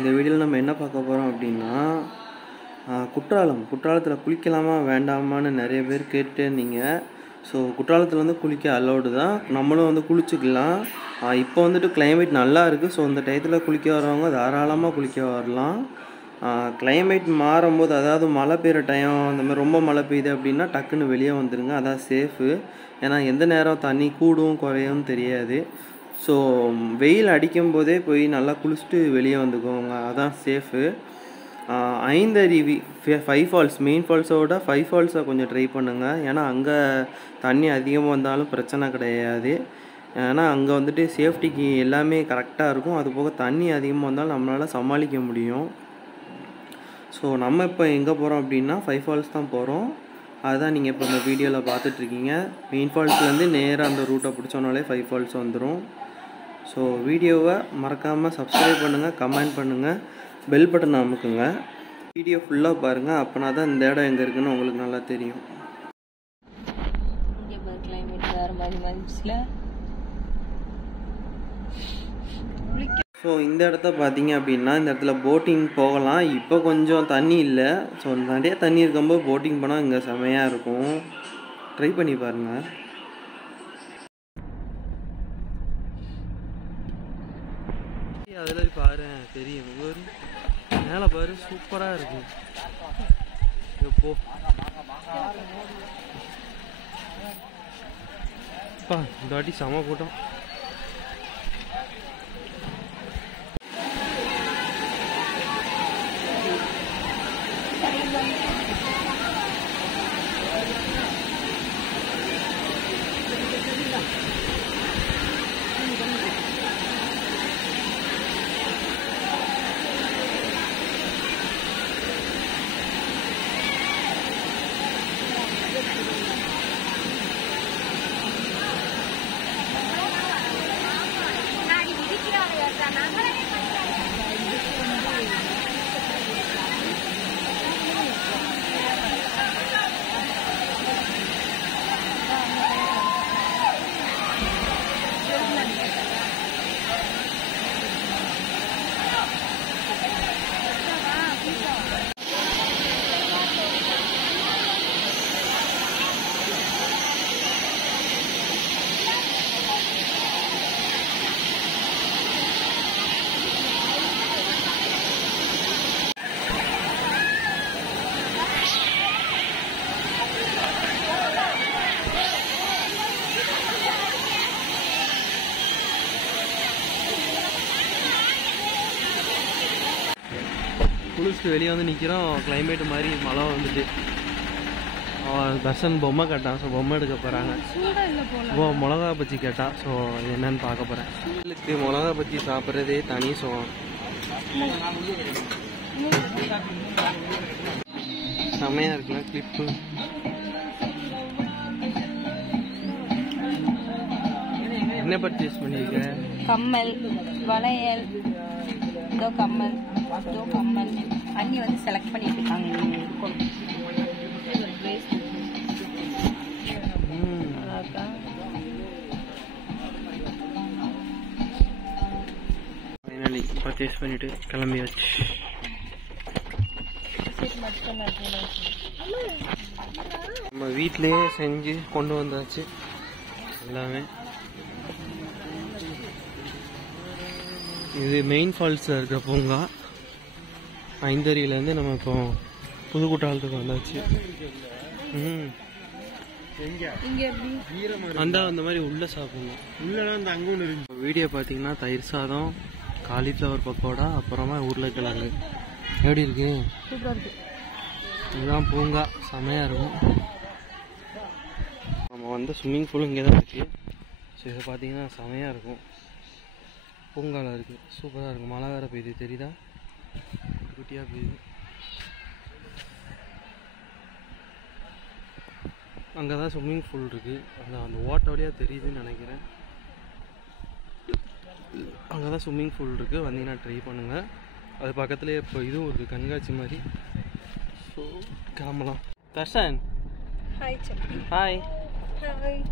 இந்த வீடியோவில் நம்ம என்ன பார்க்க போகிறோம் அப்படின்னா குற்றாலத்தில் குளிக்கலாமா வேண்டாமான்னு நிறைய பேர் கேட்டு இருந்தீங்க. ஸோ குற்றாலத்தில் வந்து குளிக்க அலௌடு தான், நம்மளும் வந்து குளிச்சுக்கலாம். இப்போ வந்துட்டு கிளைமேட் நல்லா இருக்குது. ஸோ இந்த டயத்தில் குளிக்க வரவங்க தாராளமாக குளிக்க வரலாம். கிளைமேட் மாறும்போது, அதாவது மழை பெய்கிற டைம் அந்த மாதிரி ரொம்ப மழை பெய்யுது அப்படின்னா டக்குன்னு வெளியே வந்துடுங்க, அதான் சேஃபு. ஏன்னா எந்த நேரம் தண்ணி கூடும் குறையும் தெரியாது. ஸோ வெயில் அடிக்கும் போதே போய் நல்லா குளிச்சுட்டு வெளியே வந்துக்கோங்க, அதான் சேஃபு. ஐந்தருவி 5 ஃபால்ஸ், மெயின் ஃபால்ஸோட 5 ஃபால்ஸை கொஞ்சம் ட்ரை பண்ணுங்கள். ஏன்னா அங்கே தண்ணி அதிகமாக வந்தாலும் பிரச்சனை கிடையாது. ஏன்னா அங்கே வந்துட்டு சேஃப்டிக்கு எல்லாமே கரெக்டாக இருக்கும். அது போக தண்ணி அதிகமாக வந்தாலும் நம்மளால் சமாளிக்க முடியும். ஸோ நம்ம இப்போ எங்கே போகிறோம் அப்படின்னா 5 ஃபால்ஸ் தான் போகிறோம். அதுதான் நீங்கள் இப்போ இந்த வீடியோவில் பார்த்துட்ருக்கீங்க. மெயின் ஃபால்ஸ்லேருந்து நேராக அந்த ரூட்டை பிடிச்சோன்னாலே 5 ஃபால்ஸ் வந்துடும். ஸோ வீடியோவை மறக்காமல் சப்ஸ்கிரைப் பண்ணுங்கள், கமெண்ட் பண்ணுங்கள், பெல் பட்டன் அமுக்குங்க. வீடியோ ஃபுல்லாக பாருங்கள், அப்போனா தான் இந்த இடம் எங்கே இருக்குன்னு உங்களுக்கு நல்லா தெரியும். ஸோ இந்த இடத்த பார்த்தீங்க அப்படின்னா இந்த இடத்துல போட்டிங் போகலாம். இப்போ கொஞ்சம் தண்ணி இல்லை. ஸோ நிறைய தண்ணி இருக்கும்போது போட்டிங் போனால் இங்கே செமையாக இருக்கும். ட்ரை பண்ணி பாருங்கள். அதில் பாரு தெரியும், மேலே பாரு சூப்பராக இருக்கு. எப்போ இந்த வாட்டி செம கூட்டம். குளிச்சுட்டு வெளியே வந்து நிற்கிறோம். கிளைமேட் மாதிரி மழை வந்துட்டு தர்ஷன் பொம்மை கேட்டான். ஸோ பொம்மை எடுக்க போகிறாங்க. மிளகா பஜ்ஜி கேட்டான். ஸோ இது என்னன்னு பார்க்க போகிறேன். இதுக்கு மிளகா பஜ்ஜி சாப்பிட்றதே தனி சுகம். செம்மையாக இருக்குல்ல கிளிப்பு. என்ன பர்ச்சேஸ் பண்ணியிருக்கேன்? கம்மல், வளையல், இதோ கம்மல், இதோ கம்மல். அண்ணி வந்து செலக்ட் பண்ணிட்டு இருக்காங்க. ஃபைனலி பர்ச்சேஸ் பண்ணிட்டு கிளம்பியாச்சு. நம்ம வீட்டிலேயே செஞ்சு கொண்டு வந்தாச்சு எல்லாமே. இது மெயின் ஃபால்ஸில் இருக்கிற பூங்கா. ஐந்தருவிலேருந்து நம்ம இப்போ புது குற்றாலத்துக்கு வந்தாச்சு. அந்த மாதிரி உள்ள சாப்பிடணும். வீடியோ பார்த்தீங்கன்னா தயிர் சாதம், காலிஃப்ளவர் பக்கோடா, அப்புறமா உருளைக்கிழங்கு. எப்படி இருக்கு? இதுதான் பூங்கா, செமையாக இருக்கும். நம்ம வந்து ஸ்விம்மிங் பூல் இங்கே தான் இருக்குது. ஸோ இதை பார்த்தீங்கன்னா செமையாக இருக்கும். பூங்காவில் இருக்குது, சூப்பராக இருக்கும். மழை வேறு பெய்யுது, தெரியுதா? குட்டியாக பெய்யுது. அங்கே தான் ஸ்விம்மிங் பூல் இருக்குது. அந்த ஓட்டோடையாக தெரியுதுன்னு நினைக்கிறேன். அங்கே தான் ஸ்விம்மிங் பூல் இருக்குது. வந்தீங்கன்னா ட்ரை பண்ணுங்கள். அது பக்கத்துலேயே இப்போ இதுவும் இருக்குது, கண்காட்சி மாதிரி. ஸோ கிளம்பலாம். தர்ஷன் ஹாய். ஹாய். ஹாய்.